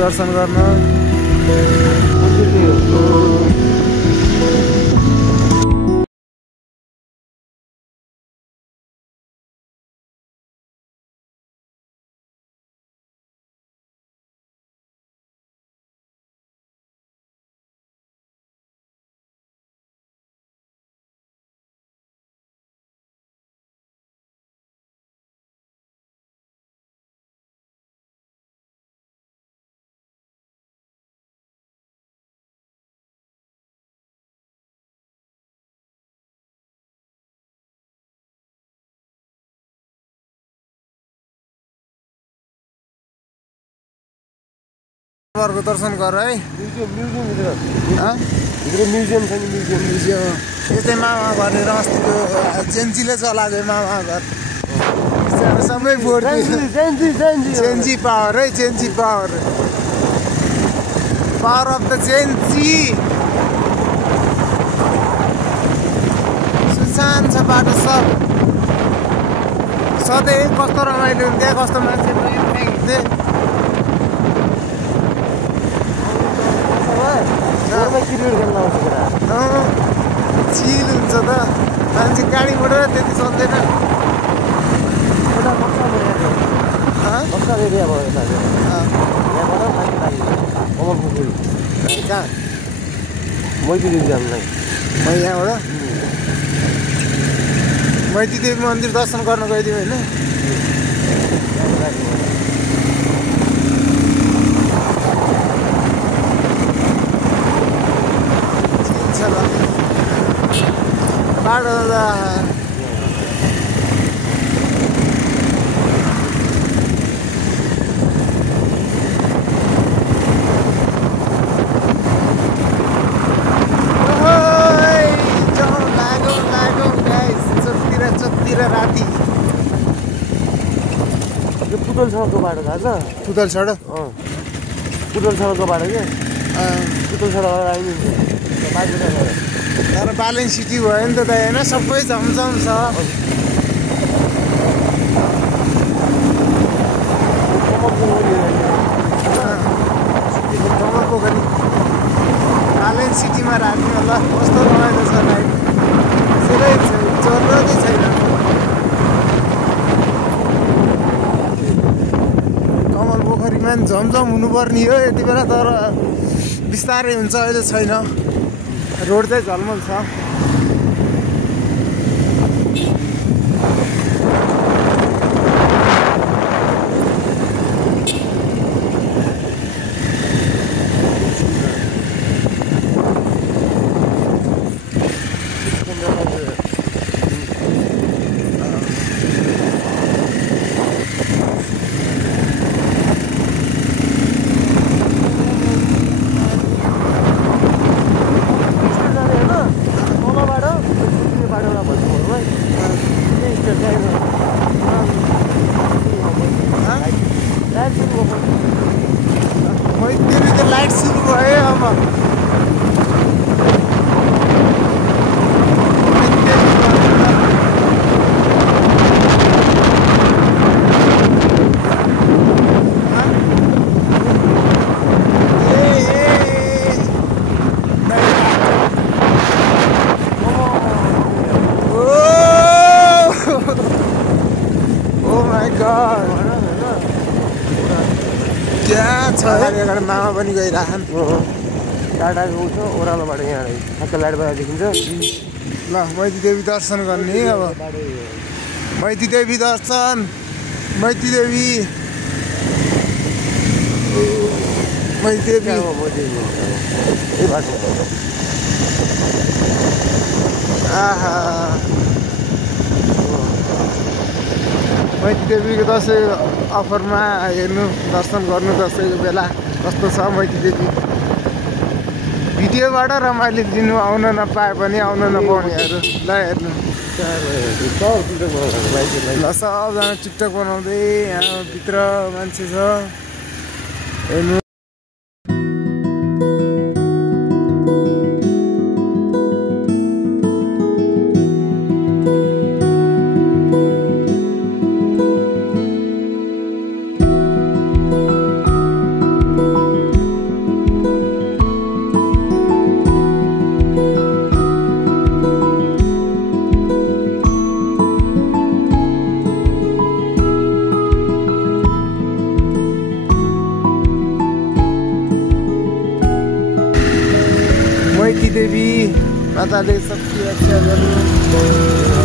दर्शन गर्न। को दर्शन गर है। म्युजियम छ नि म्युजियम। यस्तै मामा घर हेर अस्तिको जेन्जीले चलाएको मामा घर सबै फोर जेन्जी पावर है। Gen Z power power of the Gen Z. सुनसान छ बाटो सब। सधैँ कस्तो रमाइलो हुन्थ्यो कस्तो मान्छे हिँड्थे। चिल हुन्छ त मान्छे गाडीबाट त्यति चल्दैन। एरिया भयो कहाँ मैत्री जामलाई यहाँबाट मैती देवी मन्दिर दर्शन गर्न गइदिउँ होइन। बाटो राति यो पुतल सडकको बाटो थाहा छ? पुतल सडक पुतल सडकको बाटो क्या पुतल सडक आइदिन्छ तर बालेन सिटी भयो नि त होइन। सबै झमझम छ। कमल पोखरी बालेन सिटीमा राख्ने होला। कस्तो रमाइलो छ लाइट त्यसैले जरुरतै छैन। कमल पोखरीमा नि झमझम हुनुपर्ने हो यति बेला तर बिस्तारै हुन्छ अहिले छैन। रोड चाहिँ झलमल छ। मैत्रीको लाइट सुरु भयो अब। मामा पनि गइराखन्। टाटाको छ ओह्रालोबाट यहाँ ठ्याक्क लाइटबाट देखिन्छ। ल मैती देवी दर्शन गर्ने अब। मैती देवी दर्शन मैती देवी मैती देवी आहा मैती देवीको दसैँ अफरमा हेर्नु दर्शन गर्नु दसैँको बेला कस्तो छ मैती देवी। भिडियोबाट रमाइलो दिनु आउन नपाए पनि आउन नपाउनेहरू ल हेर्नु ल सबजना टिकटक बनाउँदै यहाँ भित्र मान्छे छ हेर्नु। माताले सबकी रक्षा गर्नु